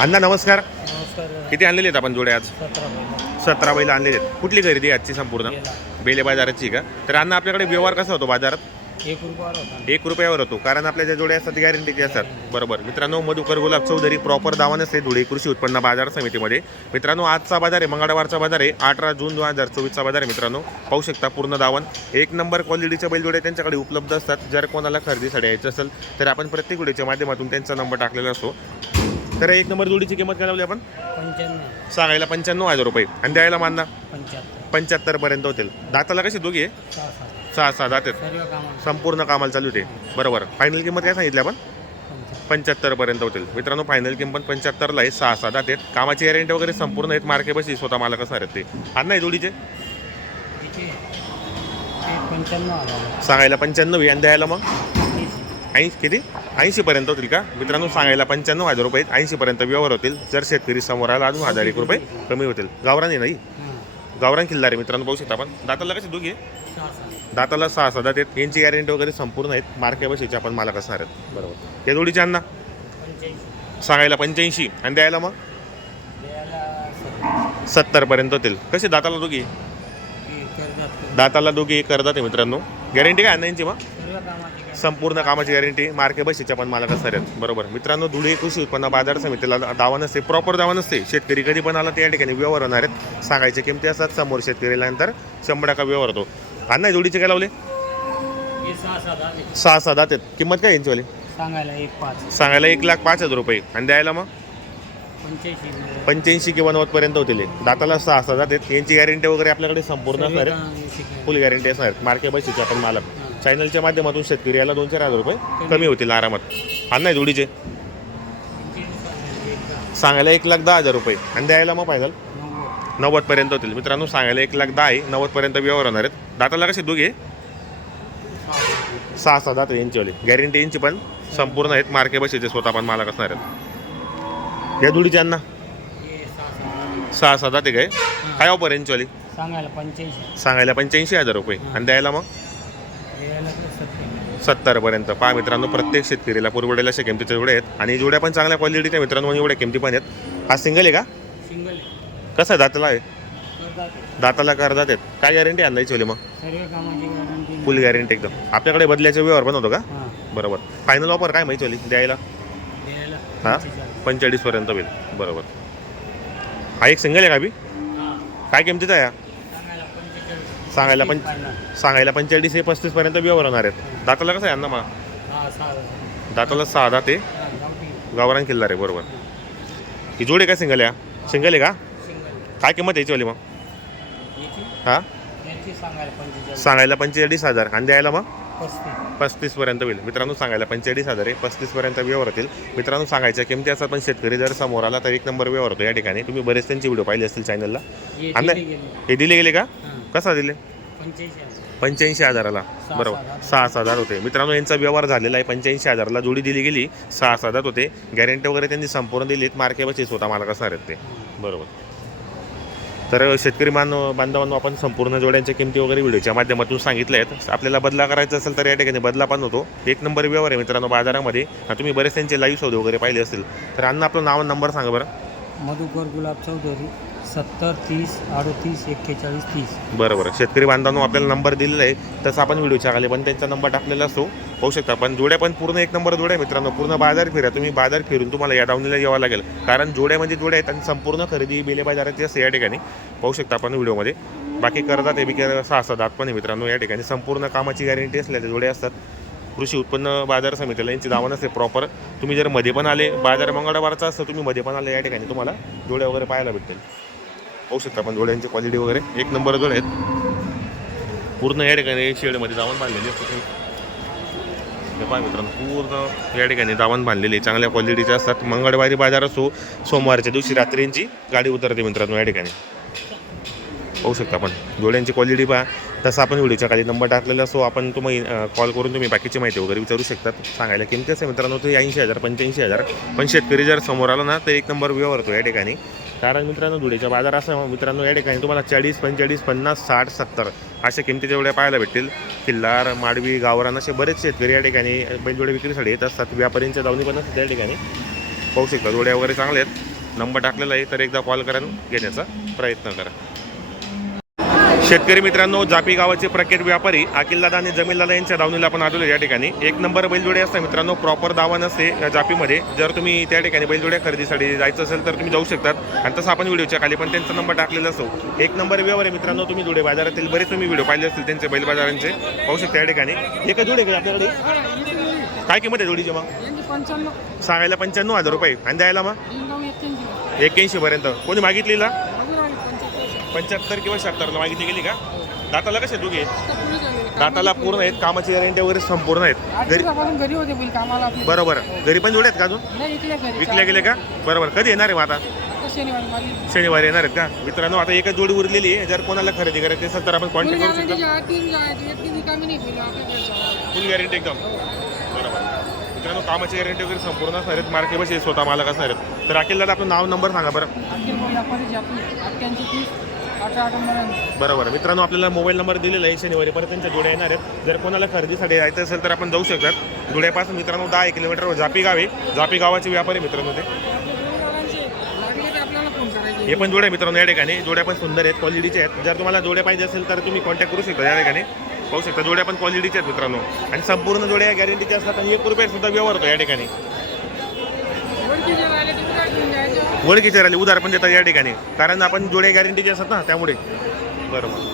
अण्णा नमस्कार. किती आणलेले आहेत आपण जोडे आज? सतरा बैल. आणलेले आहेत. कुठली खरेदी आहे आजची संपूर्ण? बेले बाजाराची का? तर अण्णा आपल्याकडे व्यवहार कसा होतो बाजारात? एक रुपयावर होता. कारण आपल्या ज्या जोड्या असतात गॅरंटीचे असतात. बरोबर. मित्रांनो मधुकर गुलाब चौधरी प्रॉपर दावा नसते धुळे कृषी उत्पन्न बाजार समितीमध्ये. मित्रांनो आजचा बाजार आहे मंगळवारचा बाजार आहे. अठरा जून दोन हजार चोवीसचा बाजार आहे मित्रांनो. पाहू शकता पूर्ण दावण. एक नंबर क्वालिटीच्या बैलजोड्या त्यांच्याकडे उपलब्ध असतात. जर कोणाला खरेदीसाठी यायचं असेल तर आपण प्रत्येक जोडीच्या माध्यमातून त्यांचा नंबर टाकलेला असतो. तर एक नंबर जोडीची किंमत काय लावली आपण? पंच्याण्णव. सांगायला पंच्याण्णव हजार रुपये. आणि द्यायला मानना पंच्याहत्तर. पंच्याहत्तर पर्यंत होतील. दाताला कशी दोघी आहे? सहा सात सहा सहा दात आहेत. सर्व कामाला. संपूर्ण कामाला चालू होते बरोबर. फायनल किंमत काय सांगितली आपण? पंच्याहत्तर. पंच्याहत्तर पर्यंत होतील. मित्रांनो फायनल किंमत पंच्याहत्तरला आहे. सहा सहा दात आहेत. कामाची गॅरंटी वगैरे संपूर्ण आहेत. मार्के बशी स्वतः मालक असणार आहेत ते. आज नाही जोडीचे? किती? ते पंच्याण्णव हजार. सांगायला पंच्याण्णव आहे. आणि द्यायला मग? ऐंशी. किती? ऐंशी पर्यंत होतील का? मित्रांनो सांगायला पंच्याण्णव हजार रुपये ऐंशी पर्यंत व्यवहार होतील. जर शेतकरी समोर आला अजून हजार एक रुपये कमी होतील. गावरान नाही गावरान किल्ला रे मित्रांनो पाहू शकता आपण. दाताला कसे सात दाताला सहा सहा दात आहेत. यांची गॅरंटी वगैरे संपूर्ण आहेत. मार्के बशीचे आपण मालक असणार आहेत. बरोबर. त्या जोडीचे पंच्याऐंशी. सांगायला पंच्याऐंशी. आणि द्यायला मग? सत्तरपर्यंत होतील. कसे दाताला दोघी? ते दाताला दोघी करतात आहे मित्रांनो. गॅरंटी काय यांची मग? संपूर्ण कामाची गॅरंटी मार्के बशीच्या पण मालक असणार आहेत. बरोबर. मित्रांनो धुळे कृषी उत्पन्न बाजार समितीला दावा नसते प्रॉपर दावा नसते. शेतकरी कधी पण आला त्या ठिकाणी व्यवहार होणार आहेत. सांगायचे किमती असतात समोर शेतकरीला नंतर शंभर टक्का व्यवहार होतो. अण्णा जोडीचे काय लावले? सहा सहा दात आहेत. किंमत काय यांची वाली सांगायला एक पाच. सांगायला एक लाख पाच हजार रुपये. आणि द्यायला मग? पंच्याऐंशी. किंवा नव्वदपर्यंत होतील. दाताला सहा सहा दात आहेत. यांची गॅरंटी वगैरे आपल्याकडे संपूर्ण असणार आहे फुल गॅरंटी असणार आहेत. मार्के बशीचे आपण मालक. चॅनलच्या माध्यमातून शेतकरी याला दोन चार हजार रुपये कमी होतील आरामात. अण्णा जोडीचे सांगायला एक लाख दहा हजार रुपये. आणि द्यायला मग फायनल नव्वदपर्यंत होतील. मित्रांनो सांगायला एक लाख दहा आहे. नव्वदपर्यंत व्यवहार होणार आहेत. दाताला कसे दोघे? सहा सहा दात यांचीवाले गॅरंटी यांची पण संपूर्ण आहेत. मार्के बशीचे स्वतः पण मालक असणार आहेत. या जोडीचे अण्णा. सहा सहा दाते काय काय ऑफर यांचीवाली सांगायला पंच्याऐंशी. सांगायला पंच्याऐंशी हजार रुपये. आणि द्यायला मग? सत्तरपर्यंत. पहा मित्रांनो प्रत्येक शेतकरीला पुरवडेल अशा किमतीच्या जोड्या आहेत. आणि जोड्या पण चांगल्या क्वालिटीच्या मित्रांनो आणि एवढ्या किमती पण आहेत. हा सिंगल आहे का? सिंगल आहे. कसं आहे? दाताला आहे. दाताला करदात आहेत. काय गॅरंटी आणण्याची होली मग? फुल गॅरंटी एकदम. आपल्याकडे बदल्याचे व्यवहार पण होतो का? हां. बरोबर. फायनल ऑफर काय माहिती होली द्यायला? हा? पंचेचाळीस. पंचेचाळीसपर्यंत होईल. बरोबर. हा एक सिंगल आहे का बी? काय किमतीचा आहे सांगायला पण. सांगायला पंचेचाळीस हे पस्तीसपर्यंत व्यवहार होणार आहेत. दाताला कसं आहे सहा हजार. दाताला सहा दात आहे. हा, गावठी. गावरान किल्ला रे बरोबर. ही जोडी काय सिंगल आहे? सिंगल आहे का? काय किंमत यायची वाली मग? हा? सांगायला पंचेचाळीस. हजार. आणि द्यायला मग? पस्तीस. पस्तीसपर्यंत होईल. मित्रांनो सांगायला पंचेचाळीस हजार आहे. पस्तीसपर्यंत व्यवहार होतील. मित्रांनो सांगायच्या किमती असतात पण शेतकरी जर समोर आला तर एक नंबर व्यवहार होतो या ठिकाणी. तुम्ही बरेच त्यांचे व्हिडिओ पाहिले असतील चॅनलला हे गेले. हे दिले गेले का? कसा दिले? पंच्याऐंशी हजार. पंच्याऐंशी हजाराला बरोबर. सहा हजार होते. मित्रांनो यांचा व्यवहार झालेला आहे. पंच्याऐंशी हजाराला जोडी दिली गेली. सहा हजार होते. गॅरंटी वगैरे त्यांनी संपूर्ण दिलीत. मार्के बचेच होता. मालक असणार आहेत ते. बरोबर. तर शेतकरी मान बांधवांनो आपण संपूर्ण जोड्यांच्या किमती वगैरे व्हिडिओच्या माध्यमातून सांगितल्या आहेत. आपल्याला बदला करायचा असेल तर या ठिकाणी बदला पण होतो. एक नंबर व्यवहार आहे मित्रांनो बाजारामध्ये. आणि तुम्ही बरेच त्यांचे लाईव्ह सौदे वगैरे पाहिले असतील. तर अण्णा आपलं नाव नंबर सांगा बरं. मधुकर गुलाब चौधरी. सत्तर तीस अडतीस एक्केचाळीस तीस. बरं बरं शेतकरी बांधवांनो आपल्याला नंबर दिलेला आहे. तसं आपण व्हिडिओच्या खाली पण त्यांचा नंबर टाकलेला असतो. पाहू शकता. पण जोड्या पण पूर्ण एक नंबर जोड्या आहे मित्रांनो. पूर्ण बाजार फिरा. तुम्ही बाजार फिरून तुम्हाला या दावणीला यावं लागेल. कारण जोड्या म्हणजे जोड्या आहेत आणि संपूर्ण खरेदी बेले बाजाराची असते या ठिकाणी. पाहू शकता आपण व्हिडिओमध्ये बाकी करतात हे बी सहा सहा दात पण आहे मित्रांनो या ठिकाणी. संपूर्ण कामाची गॅरंटी असल्याचे जोड्या असतात. कृषी उत्पन्न बाजार समितीला यांची दावा नसते प्रॉपर तुम्ही जर मध्ये पण आले बाजार मंगळवारचा असतं तुम्ही मध्ये पण आले या ठिकाणी. तुम्हाला जोड्या वगैरे पाहायला भेटतील. पाहू शकता आपण डोळ्यांची क्वालिटी वगैरे. एक नंबर जोड आहेत. पूर्ण या ठिकाणी शेडमध्ये दावण बांधलेली पहा मित्रांनो पूर्ण या ठिकाणी दावण बांधलेली आहे. चांगल्या क्वालिटीचे असतात. मंगळवारी बाजार असो सोमवारच्या दिवशी रात्रींची गाडी उतरते मित्रांनो या ठिकाणी. पाहू शकता आपण. जोड्यांची क्वालिटी पहा. तसं आपण व्हिडिओच्या खाली नंबर टाकलेला असो आपण तुम्ही कॉल करून तुम्ही बाकीची माहिती वगैरे विचारू शकतात. सांगायला किमती असं मित्रांनो ते ऐंशी हजार पंच्याऐंशी हजार. पण शेतकरी जर समोर आला ना तर एक नंबर व्यवहार होतो या ठिकाणी. कारण मित्रांनो धुळेच्या बाजार असं मित्रांनो या ठिकाणी तुम्हाला चाळीस पंचेचाळीस पन्नास साठ सत्तर अशा किमती एवढ्या पाहायला भेटतील. किल्लार माडवी गावरान असे बरेच शेतकरी या ठिकाणी बैलजोडे विक्रीसाठी येत असतात. व्यापाऱ्यांच्या दावणी पण असतात या ठिकाणी. पाहू शकता जोड्या वगैरे चांगले आहेत. नंबर टाकलेला आहे तर एकदा कॉल करा घेण्याचा प्रयत्न करा. शेतकरी मित्रांनो जापी गावाचे प्रख्यात व्यापारी अकिलदादा आणि जमीनदादा यांच्या दावणीला आपण आलेलो या ठिकाणी. एक नंबर बैलजोडे असतात मित्रांनो प्रॉपर दावा नसते या जापीमध्ये. जर तुम्ही त्या ठिकाणी बैलजोड्या खरेदीसाठी जायचं असेल तर तुम्ही जाऊ शकतात. आणि तसं आपण व्हिडिओच्या खाली पण त्यांचा नंबर टाकलेला असतो. एक नंबर व्यवहार आहे मित्रांनो तुम्ही जोडे बाजारातील बरेच तुम्ही व्हिडिओ पाहिले असतील त्यांचे बैल बाजारांचे. पाहू शकता या ठिकाणी. एक जोडे का आपल्याकडे? काय किंमत आहे जोडीची मग? सांगायला पंच्याण्णव हजार रुपये. आणि द्यायला मग? एक्क्याऐंशी पर्यंत. कोणी मागितलेला? पंच्याहत्तर किंवा शहात्तरला मागितली गेली का? दाताला कसे दोघे? दाताला पूर्ण आहेत कामाची गॅरंटी वगैरे संपूर्ण आहेत. घरी घरी होते बैल कामाला बरोबर. घरी पण जोडे आहेत का अजून? नाही इकल्या घरी. विकले गेले का? बरोबर. कधी येणार आहे आता? शनिवारी येणार आहेत का? मित्रांनो आता एकच जोडी उरलेली आहे. जर कोणाला खरेदी करायची असेल तर आपण कॉन्टॅक्ट करू शकतो. फुल गॅरंटी एकदम. बरोबर. मित्रांनो कामाची गॅरंटी वगैरे संपूर्ण असणार आहेत. मार्के बसे स्वतः मालक असणार आहेत. तर अकेला आपलं नाव नंबर सांगा बरं. बरोबर. मित्रांनो आपल्याला मोबाईल नंबर दिलेला आहे शनिवारी परत त्यांच्या जोड्या येणार आहेत. जर कोणाला खरेदीसाठी जायचं असेल तर आपण जाऊ शकतात. जुड्यापासून मित्रांनो दहा एक किलोमीटर जापी गाव आहे. जापी गावाचे व्यापारी मित्रांनो ते. हे पण जोड्या मित्रांनो या ठिकाणी. जोड्या पण सुंदर आहेत क्वालिटीचे आहेत. जर तुम्हाला जोड्या पाहिजे असेल तर तुम्ही कॉन्टॅक्ट करू शकता या ठिकाणी. पाहू शकता जोड्या पण क्वालिटीचे आहेत मित्रांनो. आणि संपूर्ण जोड्या गॅरंटीचे असतात आणि एक रुपये सुद्धा व्यवहार होतो या ठिकाणी वरती जे राहिले ते काय घेऊन जायचे ओळखीचे राहिले उधार पण देतात या ठिकाणी. कारण आपण जोडे गॅरंटीचे असतात ना त्यामुळे. बरोबर.